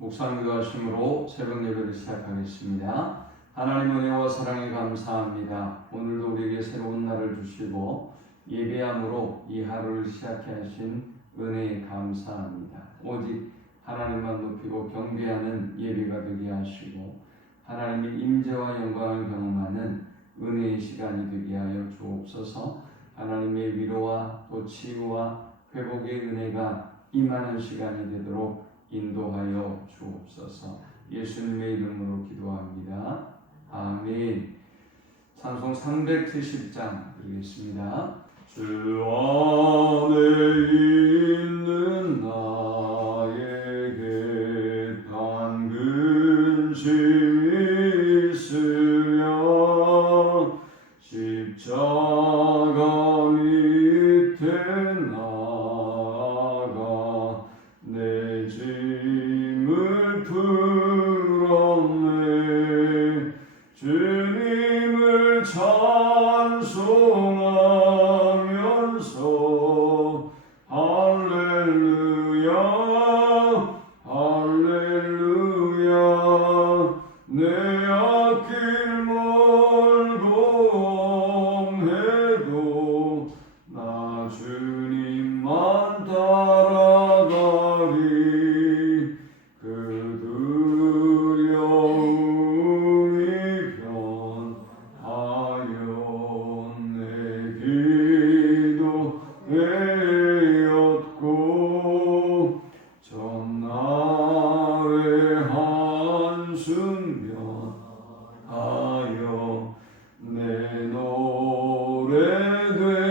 목사님과 하심으로 새벽 예배를 시작하겠습니다. 하나님 은혜와 사랑에 감사합니다. 오늘도 우리에게 새로운 날을 주시고 예배함으로 이 하루를 시작해 하신 은혜에 감사합니다. 오직 하나님만 높이고 경배하는 예배가 되게 하시고 하나님의 임재와 영광을 경험하는 은혜의 시간이 되게 하여 주옵소서. 하나님의 위로와 또 치유와 회복의 은혜가 임하는 시간이 되도록 인도하여 주옵소서. 예수님의 이름으로 기도합니다. 아멘. 찬송 370장 드리겠습니다. 주 안에 노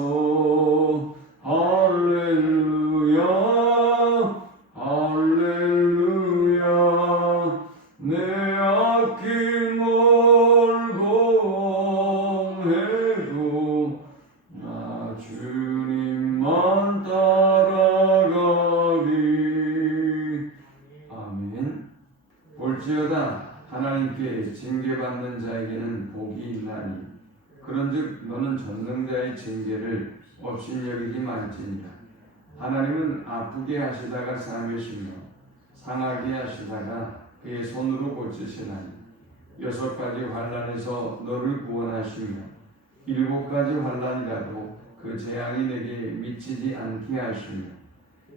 찬 고치시나니 여섯 가지 환란에서 너를 구원하시며 일곱 가지 환란이라도 그 재앙이 내게 미치지 않게 하시며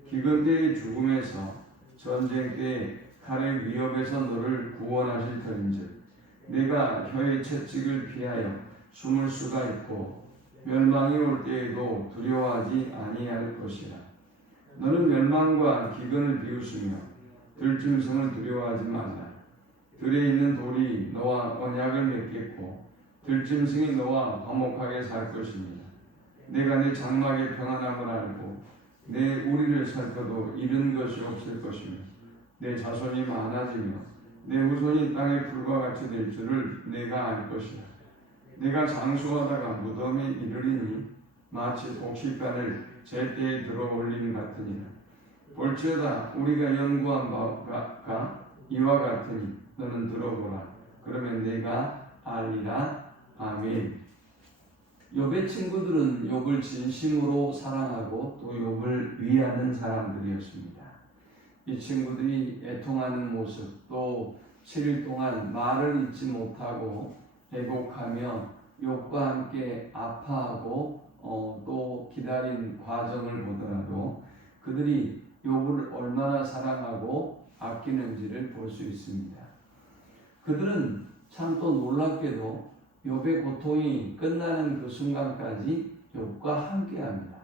기근 때의 죽음에서 전쟁 때 칼의 위협에서 너를 구원하실 터인즉 내가 혀의 채찍을 피하여 숨을 수가 있고 멸망이 올 때에도 두려워하지 아니할 것이라 너는 멸망과 기근을 비웃으며 들짐승을 두려워하지 말라. 들에 있는 돌이 너와 언약을 맺겠고 들짐승이 너와 화목하게 살 것입니다. 내가 내 장막의 평안함을 알고 내 우리를 살펴도 잃은 것이 없을 것이며 내 자손이 많아지며 내 후손이 땅에 풀과 같이 될 줄을 내가 알 것이라. 내가 장수하다가 무덤에 이르리니 마치 옥실간을 제때에 들어 올림 같으니라. 볼지어다 우리가 연구한 바가 이와 같으니 너는 들어보라. 그러면 내가 알리라. 아멘. 욥의 친구들은 욥을 진심으로 사랑하고 또 욥을 위하는 사람들이었습니다. 이 친구들이 애통하는 모습 또 7일 동안 말을 잇지 못하고 애곡하며 욥과 함께 아파하고 어, 또 기다린 과정을 보더라도 그들이 욥을 얼마나 사랑하고 아끼는지를 볼 수 있습니다. 그들은 참 또 놀랍게도 욥의 고통이 끝나는 그 순간까지 욥과 함께합니다.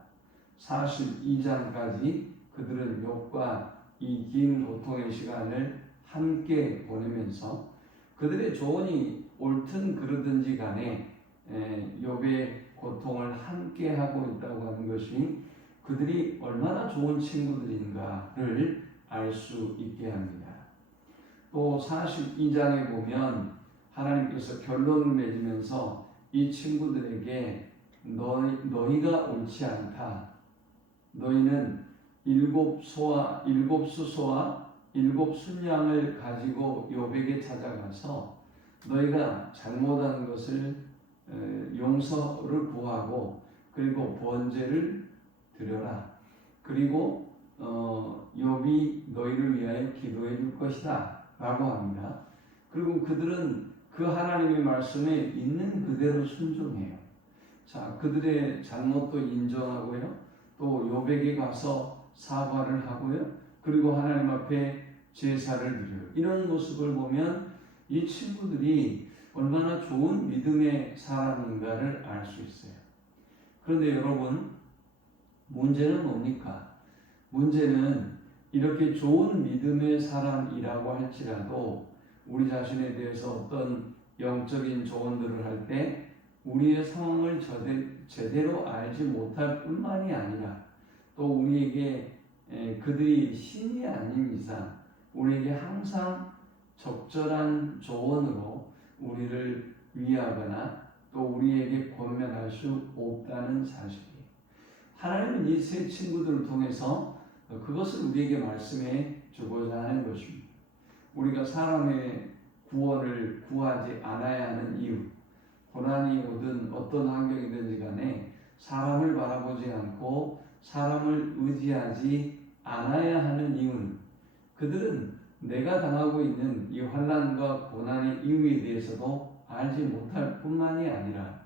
42장까지 그들은 욥과 이 긴 고통의 시간을 함께 보내면서 그들의 조언이 옳든 그르든지 간에 에, 욥의 고통을 함께 하고 있다고 하는 것이 그들이 얼마나 좋은 친구들인가를 알 수 있게 합니다. 또 42장에 보면 하나님께서 결론을 맺으면서 이 친구들에게 너희, 너희가 옳지 않다. 너희는 일곱 소와 일곱 수소와 일곱 순양을 가지고 요백에 찾아가서 너희가 잘못한 것을 에, 용서를 구하고 그리고 번제를 드려라. 그리고 어, 욥이 너희를 위하여 기도해 줄 것이다. 라고 합니다. 그리고 그들은 그 하나님의 말씀에 있는 그대로 순종해요. 자, 그들의 잘못도 인정하고요. 또 욥에게 가서 사과를 하고요. 그리고 하나님 앞에 제사를 드려요. 이런 모습을 보면 이 친구들이 얼마나 좋은 믿음의 사람인가를 알 수 있어요. 그런데 여러분, 문제는 뭡니까? 문제는 이렇게 좋은 믿음의 사람이라고 할지라도 우리 자신에 대해서 어떤 영적인 조언들을 할 때 우리의 상황을 제대로 알지 못할 뿐만이 아니라 또 우리에게 그들이 신이 아닌 이상 우리에게 항상 적절한 조언으로 우리를 위하거나 또 우리에게 권면할 수 없다는 사실이에요. 하나님은 이 세 친구들을 통해서 그것을 우리에게 말씀해 주고자 하는 것입니다. 우리가 사람의 구원을 구하지 않아야 하는 이유, 고난이 오든 어떤 환경이든지 간에 사람을 바라보지 않고 사람을 의지하지 않아야 하는 이유는 그들은 내가 당하고 있는 이 환란과 고난의 이유에 대해서도 알지 못할 뿐만이 아니라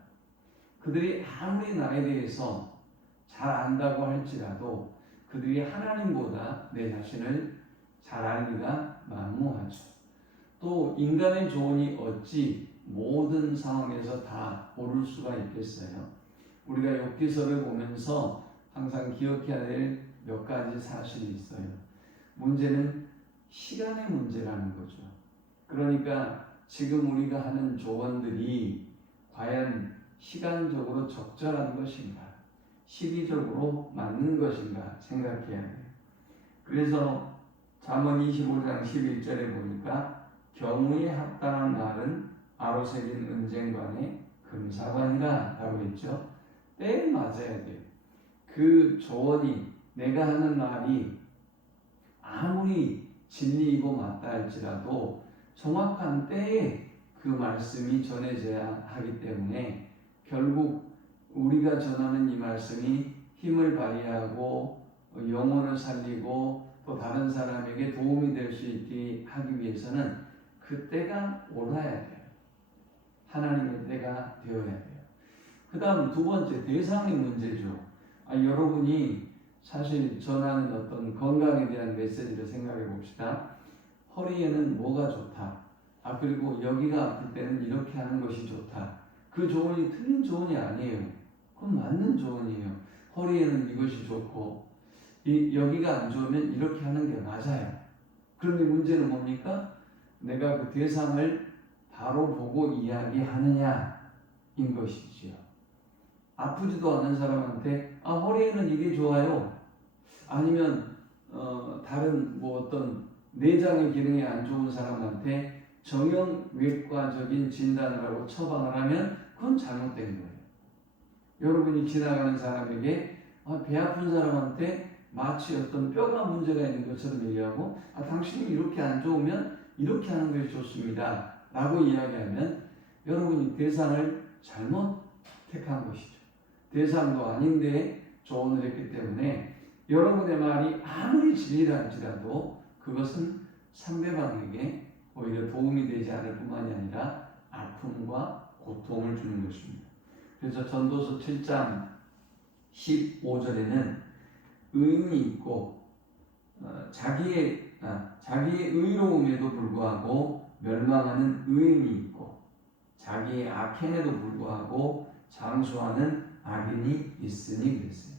그들이 아무리 나에 대해서 잘 안다고 할지라도 그들이 하나님보다 내 자신을 잘 알기가 만무하죠. 또 인간의 조언이 어찌 모든 상황에서 다 옳을 수가 있겠어요. 우리가 욥기서를 보면서 항상 기억해야 될 몇 가지 사실이 있어요. 문제는 시간의 문제라는 거죠. 그러니까 지금 우리가 하는 조언들이 과연 시간적으로 적절한 것인가, 시기적으로 맞는 것인가 생각해야 돼요. 그래서 잠언 25장 11절에 보니까 경우에 합당한 말은 아로새긴 은쟁관의 금사관이라 라고 했죠. 때에 맞아야 돼요. 그 조언이 내가 하는 말이 아무리 진리이고 맞다 할지라도 정확한 때에 그 말씀이 전해져야 하기 때문에 결국 우리가 전하는 이 말씀이 힘을 발휘하고 영혼을 살리고 또 다른 사람에게 도움이 될 수 있게 하기 위해서는 그 때가 옳아야 돼요. 하나님의 때가 되어야 돼요. 그 다음 두 번째 대상의 문제죠. 아, 여러분이 사실 전하는 어떤 건강에 대한 메시지를 생각해 봅시다. 허리에는 뭐가 좋다. 아 그리고 여기가 아플 때는 이렇게 하는 것이 좋다. 그 조언이 틀린 조언이 아니에요. 그건 맞는 조언이에요. 허리에는 이것이 좋고 이, 여기가 안 좋으면 이렇게 하는 게 맞아요. 그런데 문제는 뭡니까? 내가 그 대상을 바로 보고 이야기하느냐 것이지요. 아프지도 않은 사람한테 아 허리에는 이게 좋아요. 아니면 어, 다른 뭐 어떤 내장의 기능이 안 좋은 사람한테 정형외과적인 진단을 하고 처방을 하면 그건 잘못된 거예요. 여러분이 지나가는 사람에게 아, 배 아픈 사람한테 마치 어떤 뼈가 문제가 있는 것처럼 얘기하고 아, 당신이 이렇게 안 좋으면 이렇게 하는 것이 좋습니다. 라고 이야기하면 여러분이 대상을 잘못 택한 것이죠. 대상도 아닌데 조언을 했기 때문에 여러분의 말이 아무리 진리랄지라도 그것은 상대방에게 오히려 도움이 되지 않을 뿐만이 아니라 아픔과 고통을 주는 것입니다. 그래서 전도서 7장 15절에는 의인이 있고 어, 자기의 아, 자기의 의로움에도 불구하고 멸망하는 의인이 있고 자기의 악행에도 불구하고 장수하는 악인이 있으니 그랬어요.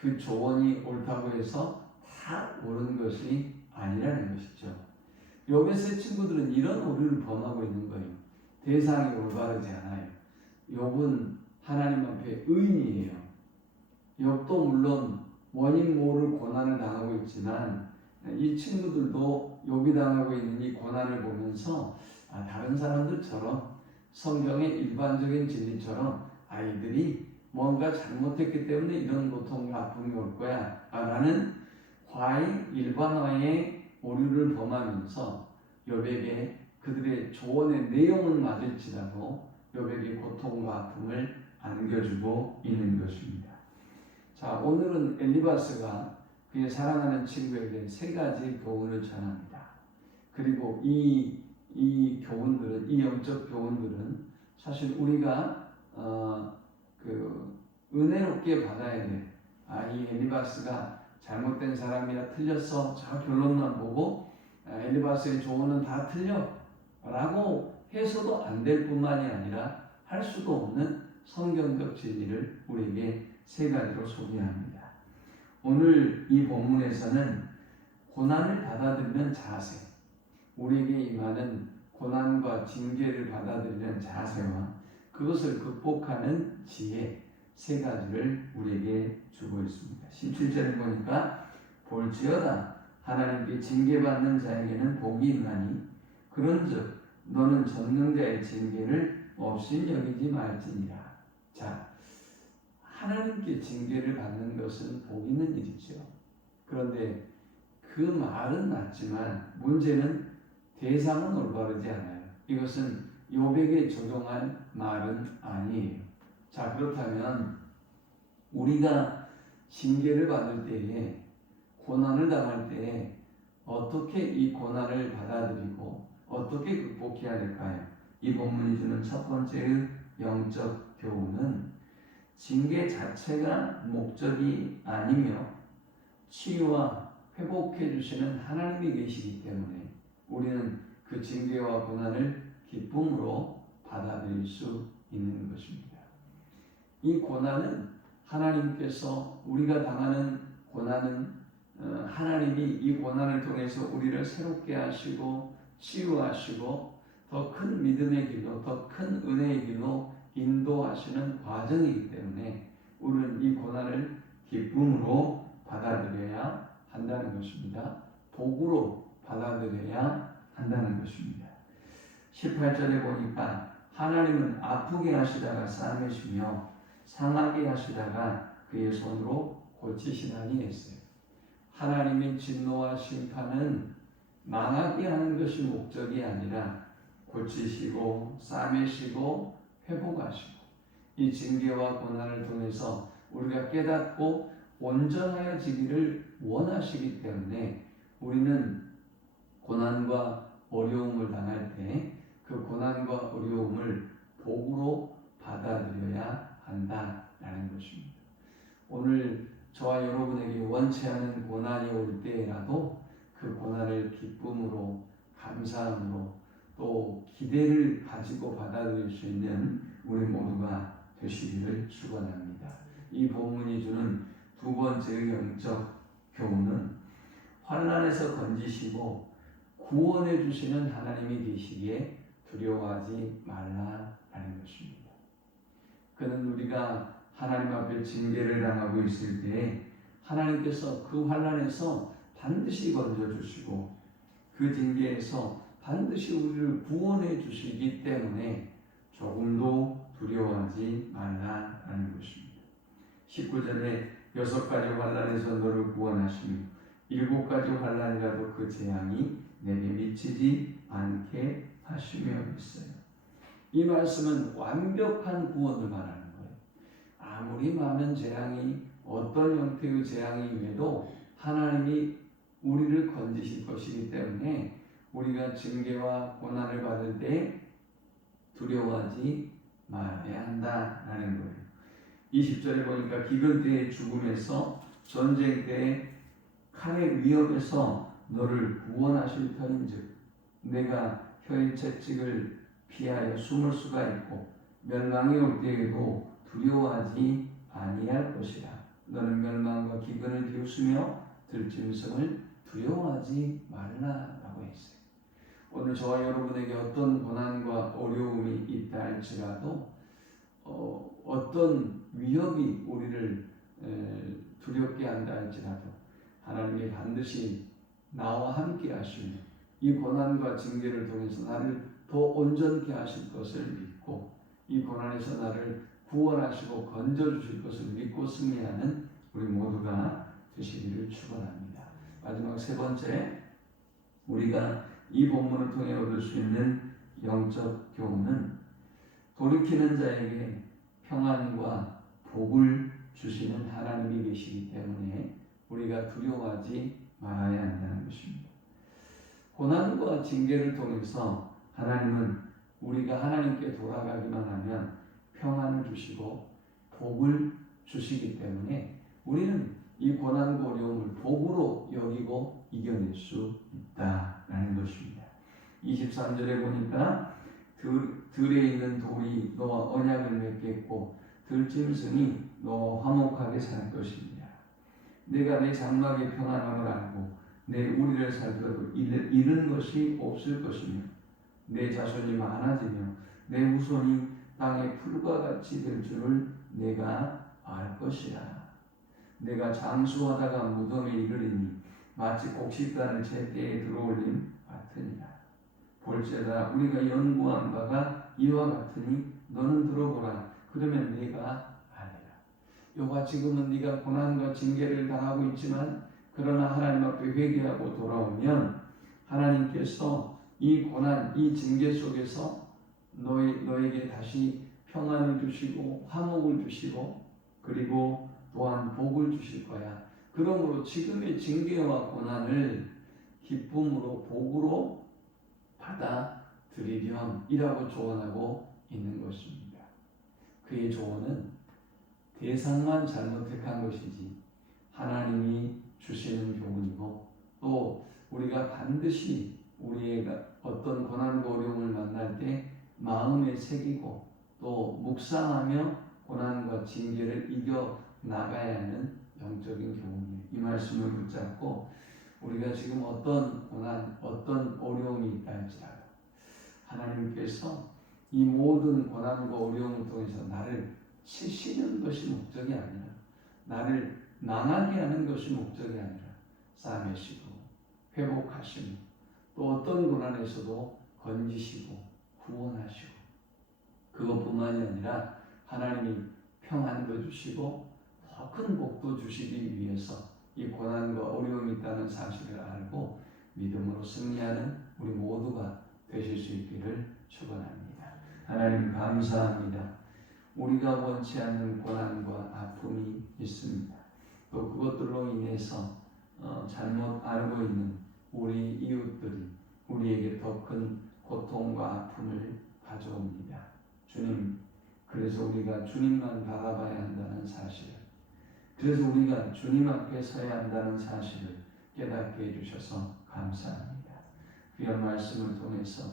그 조언이 옳다고 해서 다 옳은 것이 아니라는 것이죠. 욥의 친구들은 이런 오류를 범하고 있는 거예요. 대상이 올바르지 않아요. 욥은 하나님 앞에 의인이에요. 욥도 물론 원인 모를 고난을 당하고 있지만 이 친구들도 욥이 당하고 있는 이 고난을 보면서 아, 다른 사람들처럼 성경의 일반적인 진리처럼 아이들이 뭔가 잘못했기 때문에 이런 고통과 아픔이 올 거야 라는 과잉 일반화의 오류를 범하면서 욥에게 그들의 조언의 내용은 맞을지라도 욥에게 고통과 아픔을 안겨주고 있는 것입니다. 자 오늘은 엘리바스가 그의 사랑하는 친구에게 세 가지 교훈을 전합니다. 그리고 이, 이 교훈들은, 이 영적 교훈들은 사실 우리가, 어, 그, 은혜롭게 받아야 돼. 아, 이 엘리바스가 잘못된 사람이라 틀렸어. 자, 결론만 보고, 아, 엘리바스의 조언은 다 틀려. 라고 해서도 안 될 뿐만이 아니라 할 수도 없는 성경적 진리를 우리에게 세 가지로 소개합니다. 오늘 이 본문에서는 고난을 받아들이는 자세, 우리에게 임하는 고난과 징계를 받아들이는 자세와 그것을 극복하는 지혜 세 가지를 우리에게 주고 있습니다. 17절에 보니까 볼지어다 하나님께 징계받는 자에게는 복이 있나니 그런즉 너는 전능자의 징계를 없인 여기지 말지니라. 자, 하나님께 징계를 받는 것은 복 있는 일이죠. 그런데 그 말은 맞지만 문제는 대상은 올바르지 않아요. 이것은 요백에 적용한 말은 아니에요. 자, 그렇다면 우리가 징계를 받을 때에 고난을 당할 때에 어떻게 이 고난을 받아들이고 어떻게 극복해야 될까요? 이 본문이 주는 첫 번째의 영적 교훈은 징계 자체가 목적이 아니며 치유와 회복해 주시는 하나님이 계시기 때문에 우리는 그 징계와 고난을 기쁨으로 받아들일 수 있는 것입니다. 이 고난은 하나님께서 우리가 당하는 고난은 어, 하나님이 이 고난을 통해서 우리를 새롭게 하시고 치유하시고 더 큰 믿음의 길로, 더 큰 은혜의 길로 인도하시는 과정이기 때문에 우리는 이 고난을 기쁨으로 받아들여야 한다는 것입니다. 복으로 받아들여야 한다는 것입니다. 18절에 보니까 하나님은 아프게 하시다가 싸매시며 상하게 하시다가 그의 손으로 고치시다니 했어요. 하나님의 진노와 심판은 망하게 하는 것이 목적이 아니라 고치시고 싸매시고 회복하시고 이 징계와 고난을 통해서 우리가 깨닫고 온전하여지기를 원하시기 때문에 우리는 고난과 어려움을 당할 때 그 고난과 어려움을 복으로 받아들여야 한다라는 것입니다. 오늘 저와 여러분에게 원치 않은 고난이 올 때라도 그 고난을 기쁨으로 감사함으로 또 기대를 가지고 받아들일 수 있는 우리 모두가 되시기를 축원합니다. 이 본문이 주는 두 번째 영적 교훈은 환란에서 건지시고 구원해 주시는 하나님이 계시기에 두려워하지 말라라는 것입니다. 그는 우리가 하나님 앞에 징계를 당하고 있을 때 하나님께서 그 환란에서 반드시 건져 주시고 그 징계에서 반드시 우리를 구원해 주시기 때문에 조금도 두려워하지 말라라는 것입니다. 19절에 여섯 가지 환란에서 너를 구원하시며 일곱 가지 환란이라도 그 재앙이 내게 미치지 않게 하시며 있어요. 이 말씀은 완벽한 구원을 말하는 거예요. 아무리 많은 재앙이 어떤 형태의 재앙이 임해도 하나님이 우리를 건지실 것이기 때문에 우리가 징계와 고난을 받을 때 두려워하지 말아야 한다라는 거예요. 20절에 보니까 기근 때의 죽음에서 전쟁 때의 칼의 위협에서 너를 구원하실 터인즉 내가 혀의 채찍을 피하여 숨을 수가 있고 멸망이 올 때에도 두려워하지 아니할 것이라 너는 멸망과 기근을 비웃으며 들짐승을 두려워하지 말라라고 했어요. 오늘 저와 여러분에게 어떤 고난과 어려움이 있다 할지라도 어, 어떤 위협이 우리를 에, 두렵게 한다 할지라도 하나님이 반드시 나와 함께 하시며 이 고난과 징계를 통해서 나를 더 온전케 하실 것을 믿고 이 고난에서 나를 구원하시고 건져 주실 것을 믿고 승리하는 우리 모두가 되시기를 축원합니다. 마지막 세 번째 우리가 이 본문을 통해 얻을 수 있는 영적 교훈은 돌이키는 자에게 평안과 복을 주시는 하나님이 계시기 때문에 우리가 두려워하지 말아야 한다는 것입니다. 고난과 징계를 통해서 하나님은 우리가 하나님께 돌아가기만 하면 평안을 주시고 복을 주시기 때문에 우리는 이 고난과 어려움을 복으로 여기고 이겨낼 수 있다라는 것입니다. 23절에 보니까 들, 들에 있는 돌이 너와 언약을 맺겠고 들짐승이 너와 화목하게 살 것입니다. 내가 내 장막의 평안함을 알고 내 우리를 살펴도 잃은 것이 없을 것이며 내 자손이 많아지며 내 후손이 땅의 풀과 같이 될 줄을 내가 알 것이라. 내가 장수하다가 무덤에 이르리니 마치 곡식단을 제때에 들어올림 같으니라. 볼지어다 우리가 연구한 바가 이와 같으니 너는 들어보라. 그러면 네가 알리라. 여호와 지금은 네가 고난과 징계를 당하고 있지만 그러나 하나님 앞에 회개하고 돌아오면 하나님께서 이 고난, 이 징계 속에서 너희, 너에게 다시 평안을 주시고 화목을 주시고 그리고 또한 복을 주실 거야. 그러므로 지금의 징계와 고난을 기쁨으로 복으로 받아들이렴이라고 조언하고 있는 것입니다. 그의 조언은 대상만 잘못 택한 것이지 하나님이 주시는 교훈이고 또 우리가 반드시 우리의 어떤 고난과 어려움을 만날 때 마음에 새기고 또 묵상하며 고난과 징계를 이겨 나가야 하는 영적인 교훈이에요. 이 말씀을 붙잡고 우리가 지금 어떤 고난, 어떤 어려움이 있다 할지라도 하나님께서 이 모든 고난과 어려움을 통해서 나를 치시는 것이 목적이 아니라 나를 망하게 하는 것이 목적이 아니라 싸매시고 회복하시고 또 어떤 고난에서도 건지시고 구원하시고 그것뿐만이 아니라 하나님이 평안도 주시고 더 큰 복도 주시기 위해서 이 고난과 어려움이 있다는 사실을 알고 믿음으로 승리하는 우리 모두가 되실 수 있기를 축원합니다. 하나님 감사합니다. 우리가 원치 않는 고난과 아픔이 있습니다. 또 그것들로 인해서 어, 잘못 알고 있는 우리 이웃들이 우리에게 더 큰 고통과 아픔을 가져옵니다. 주님, 그래서 우리가 주님만 바라봐야 한다는 사실을, 그래서 우리가 주님 앞에 서야 한다는 사실을 깨닫게 해주셔서 감사합니다. 귀한 말씀을 통해서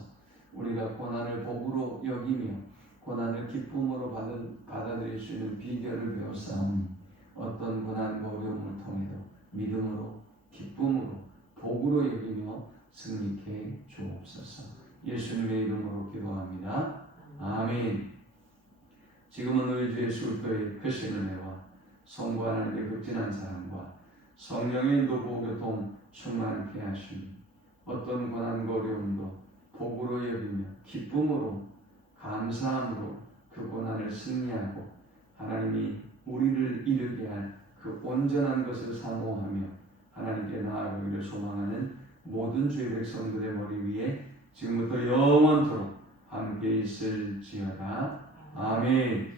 우리가 고난을 복으로 여기며 고난을 기쁨으로 받아, 들일 수 있는 비결을 배웠사오니 어떤 고난과 어려움을 통해도 믿음으로 기쁨으로 복으로 여기며 승리케 주옵소서. 예수님의 이름으로 기도합니다. 아멘. 지금은 너희 주의 술도에 표시를 내와 성부 하나님의 극진한 사랑과 성령의 인도 보 교통 충만케 하시니 어떤 고난과 어려움도 복으로 여기며 기쁨으로 감사함으로 그 고난을 승리하고 하나님이 우리를 이르게 할 그 온전한 것을 사모하며 하나님께 나아가기를 소망하는 모든 주의 백성들의 머리 위에 지금부터 영원토록 함께 있을지어다. 아멘.